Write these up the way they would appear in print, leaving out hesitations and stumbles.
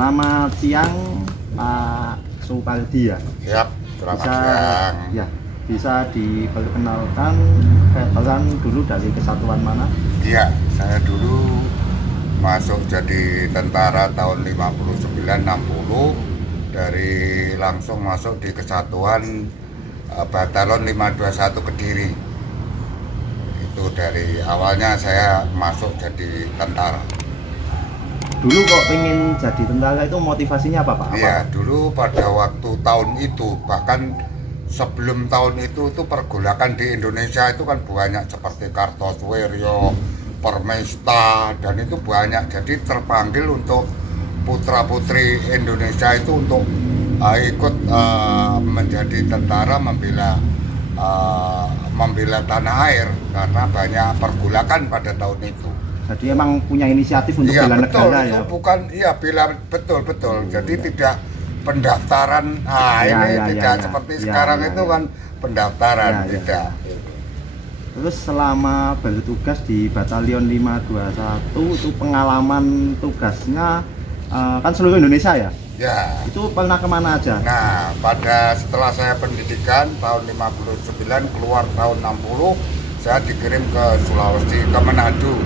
Selamat siang Pak Supardi ya. Siap, selamat siang. Ya, bisa diperkenalkan veteran dulu dari kesatuan mana? Iya, saya dulu masuk jadi tentara tahun 59-60, dari langsung masuk di kesatuan Batalon 521 Kediri. Itu dari awalnya saya masuk jadi tentara. Dulu kok pengen jadi tentara itu motivasinya apa Pak? Iya, dulu pada waktu tahun itu, bahkan sebelum tahun itu pergolakan di Indonesia itu kan banyak seperti Kartosuwiryo, Permesta, dan itu banyak. Jadi terpanggil untuk putra-putri Indonesia itu untuk ikut menjadi tentara membela tanah air karena banyak pergolakan pada tahun itu. Jadi emang punya inisiatif untuk bela negara ya? Bukan, iya bela, betul. Jadi tidak pendaftaran, tidak seperti sekarang itu kan pendaftaran, tidak. Terus selama bertugas di Batalion 521 itu pengalaman tugasnya kan seluruh Indonesia ya? Ya. Itu pernah kemana aja? Nah, setelah saya pendidikan tahun 59 keluar tahun 60, saya dikirim ke Sulawesi, ke Manado.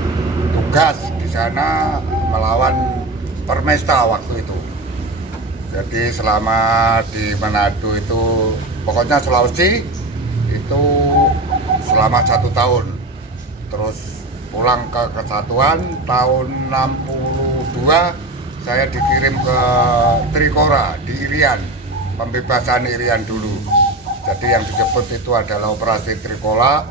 Tugas di sana melawan Permesta waktu itu. Jadi selama di Manado itu, pokoknya Sulawesi itu selama 1 tahun. Terus pulang ke kesatuan tahun 62, saya dikirim ke Trikora di Irian, pembebasan Irian dulu. Jadi yang disebut itu adalah operasi Trikora.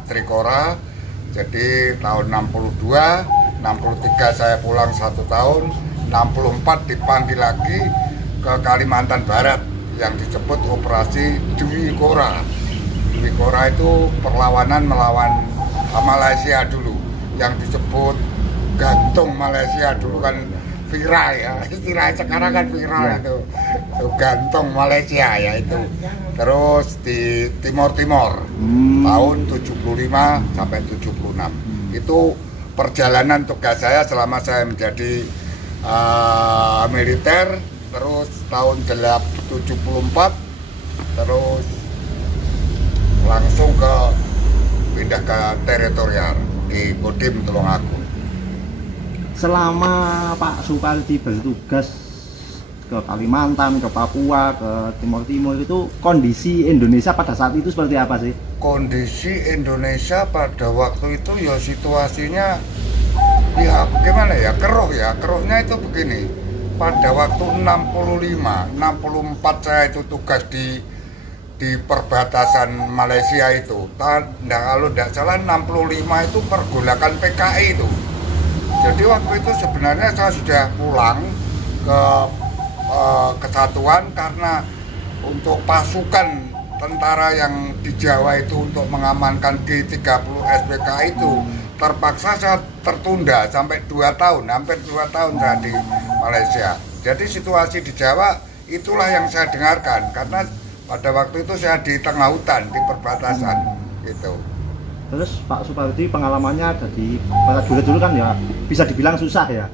Jadi tahun 62, 63 saya pulang 1 tahun, 64 dipanggil lagi ke Kalimantan Barat yang disebut operasi Dwi Kora. Dwi Kora itu perlawanan melawan Malaysia dulu, yang disebut gantung Malaysia dulu kan viral ya, istilah sekarang kan viral itu gantung Malaysia ya itu. Terus di Timor tahun 75 sampai 76 itu perjalanan tugas saya selama saya menjadi militer. Terus tahun 74 terus langsung pindah ke teritorial di Kodim Tulungagung. Selama Pak Supardi bertugas ke Kalimantan, ke Papua, ke Timur itu kondisi Indonesia pada saat itu seperti apa sih? Kondisi Indonesia pada waktu itu ya situasinya ya bagaimana ya, keruhnya itu begini. Pada waktu 64 saya itu tugas di perbatasan Malaysia itu. Kalau tidak salah 65 itu pergolakan PKI itu. Jadi waktu itu sebenarnya saya sudah pulang ke kesatuan karena untuk pasukan tentara yang di Jawa itu untuk mengamankan G30 SPK itu terpaksa saya tertunda sampai 2 tahun, hampir 2 tahun saya di Malaysia. Jadi situasi di Jawa itulah yang saya dengarkan karena pada waktu itu saya di tengah hutan, di perbatasan gitu. Terus Pak Supardi pengalamannya ada di prajurit dulu kan ya bisa dibilang susah ya,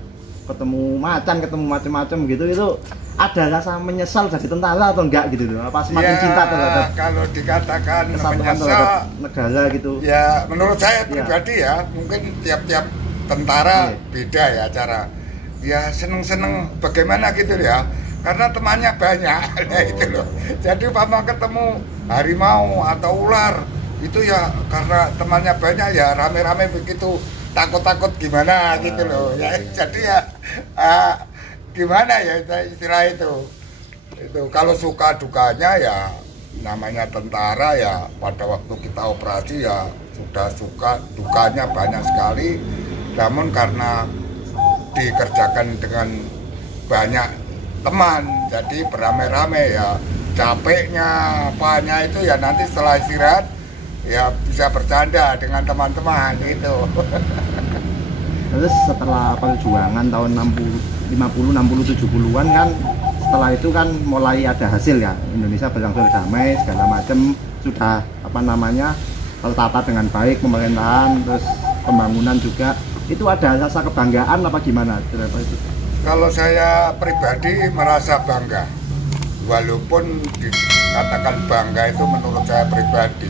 ketemu macam-macam gitu, itu ada rasa menyesal jadi tentara atau enggak gitu loh? Apa semakin ya, cinta terhadap kalau dikatakan menyesal negara gitu? Ya menurut saya pribadi ya mungkin tiap-tiap tentara beda ya cara. Ya seneng-seneng bagaimana gitu ya, karena temannya banyak itu loh. Jadi umpama ketemu harimau atau ular itu ya karena temannya banyak ya rame-rame begitu, takut-takut gimana gitu loh ya. Jadi ya gimana ya istilah itu kalau suka dukanya ya namanya tentara ya, pada waktu kita operasi ya sudah suka dukanya banyak sekali. Namun karena dikerjakan dengan banyak teman jadi beramai-ramai ya, capeknya apanya itu ya nanti setelah istirahat ya bisa bercanda dengan teman-teman itu. Terus setelah perjuangan tahun 50, 60, 70-an kan, setelah itu kan mulai ada hasil ya, Indonesia berangsur damai segala macam, sudah tertata dengan baik pemerintahan, terus pembangunan juga. Itu ada rasa kebanggaan apa gimana? Kalau saya pribadi merasa bangga, walaupun dikatakan bangga itu menurut saya pribadi.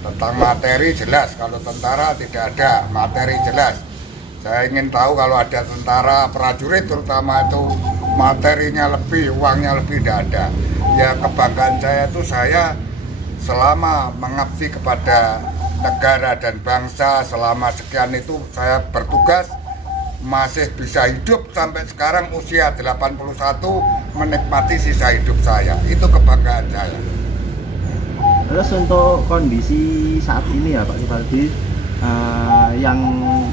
Tentang materi jelas, kalau tentara tidak ada materi jelas. Saya ingin tahu kalau ada tentara prajurit terutama itu materinya lebih, uangnya lebih, tidak ada. Ya kebanggaan saya itu saya selama mengabdi kepada negara dan bangsa selama sekian itu saya bertugas masih bisa hidup sampai sekarang usia 81 menikmati sisa hidup saya. Itu kebanggaan saya. Terus untuk kondisi saat ini ya Pak Supardi, yang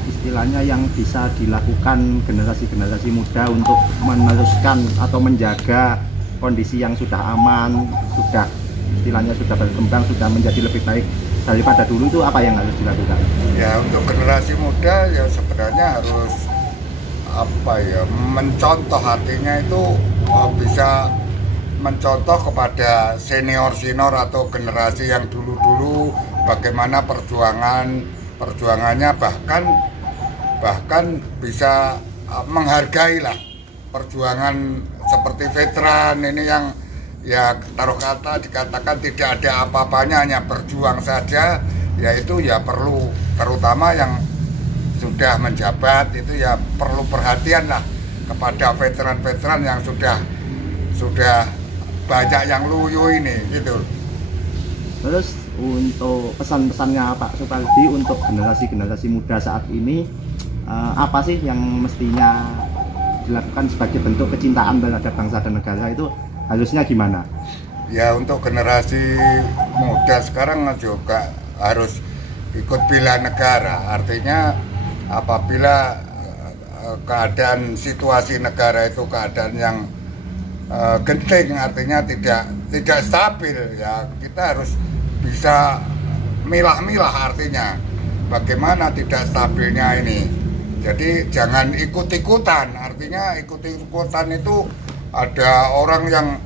istilahnya yang bisa dilakukan generasi-generasi muda untuk meneruskan atau menjaga kondisi yang sudah aman, sudah istilahnya sudah berkembang, sudah menjadi lebih baik daripada dulu, itu apa yang harus dilakukan? Ya untuk generasi muda ya sebenarnya harus mencontoh, artinya itu bisa mencontoh kepada senior-senior atau generasi yang dulu-dulu bagaimana perjuangannya, bahkan bisa menghargai lah perjuangan seperti veteran ini yang ya taruh kata dikatakan tidak ada apa-apanya, hanya berjuang saja, yaitu ya perlu, terutama yang sudah menjabat itu ya perlu perhatian lah kepada veteran-veteran yang sudah banyak yang luyu ini gitu. Terus untuk pesan-pesannya Pak Supardi untuk generasi-generasi muda saat ini, apa sih yang mestinya dilakukan sebagai bentuk kecintaan terhadap bangsa dan negara, itu harusnya gimana? Ya untuk generasi muda sekarang juga harus ikut bela negara, artinya apabila keadaan situasi negara itu keadaan yang genting, artinya tidak stabil, ya kita harus bisa milah-milah, artinya bagaimana tidak stabilnya ini. Jadi jangan ikut-ikutan, artinya ikut-ikutan itu ada orang yang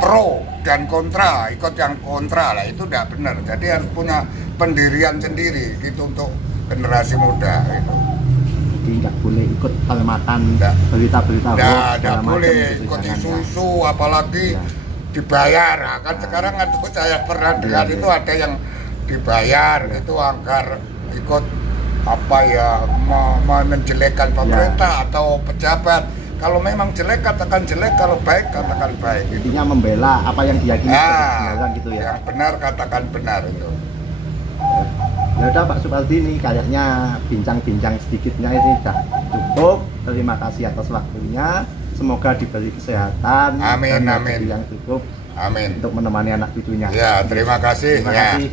pro dan kontra, ikut yang kontra lah, itu tidak benar. Jadi harus punya pendirian sendiri gitu untuk generasi muda itu. Jadi nggak boleh ikut makan berita-berita hoax, nggak boleh ikut isu-isu, apalagi ya, dibayar. Nah, kan sekarang itu saya pernah dengar itu ada yang dibayar itu agar ikut menjelekkan pemerintah atau pejabat. Kalau memang jelek katakan jelek, kalau baik katakan baik. Intinya membela apa yang diyakini kebenaran gitu ya. Yang benar katakan benar itu. Ya udah Pak Supardi, ini kayaknya bincang-bincang sedikitnya ini sudah cukup. Terima kasih atas waktunya. Semoga diberi kesehatan amin, dan amin, yang cukup amin, untuk menemani anak cucunya. Ya terima kasih. Terima kasih.